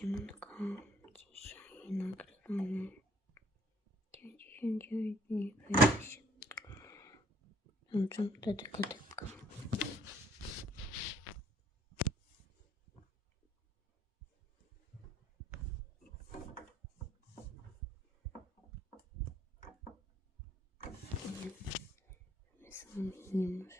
Тимка, тише, иногда тише, тише, тише, тише, тише, тише, тише, тише, тише,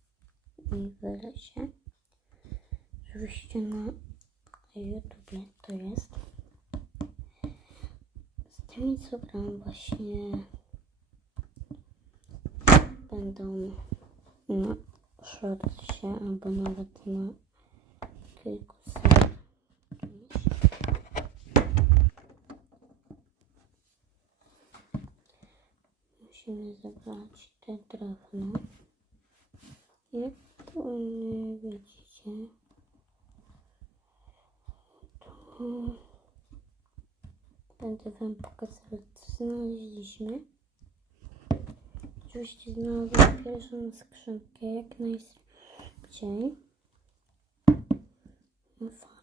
i wylezie. Oczywiście na YouTube nie, to jest. Z tym Instagram właśnie będą na shortsie albo nawet na kilku Musimy zabrać te drewno. Nie? tu widzicie tu będę wam pokazał co znaleźliśmy Już się znalazłem pierwszą skrzynkę jak najszybciej no